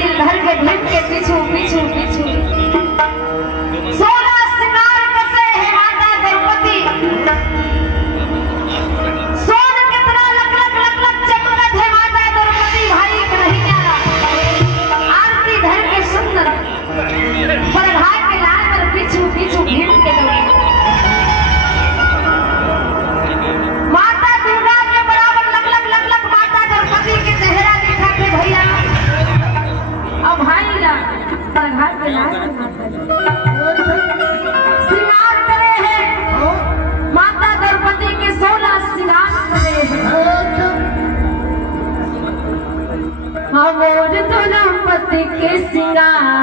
तिल धर के ढीप के पीछू पीछू पीछू सोना सिंगार कसे है माता द्रौपदी सोन कितना लक लक लक लक चमकत है माता द्रौपदी भाई कन्हैया आरती धर के सुंदर परघाट के लाल पर पीछू पीछू ढीप के दौड़ी माता दुर्गा के बराबर लक लक लक लक माता द्रौपदी के चेहरा दिखा के भैया अब भाई ना परघाट के लाल श्रृंगार करे हैं माता द्रौपदी के 16 श्रृंगार करे हैं मोर द्रौपदी के श्रृंगार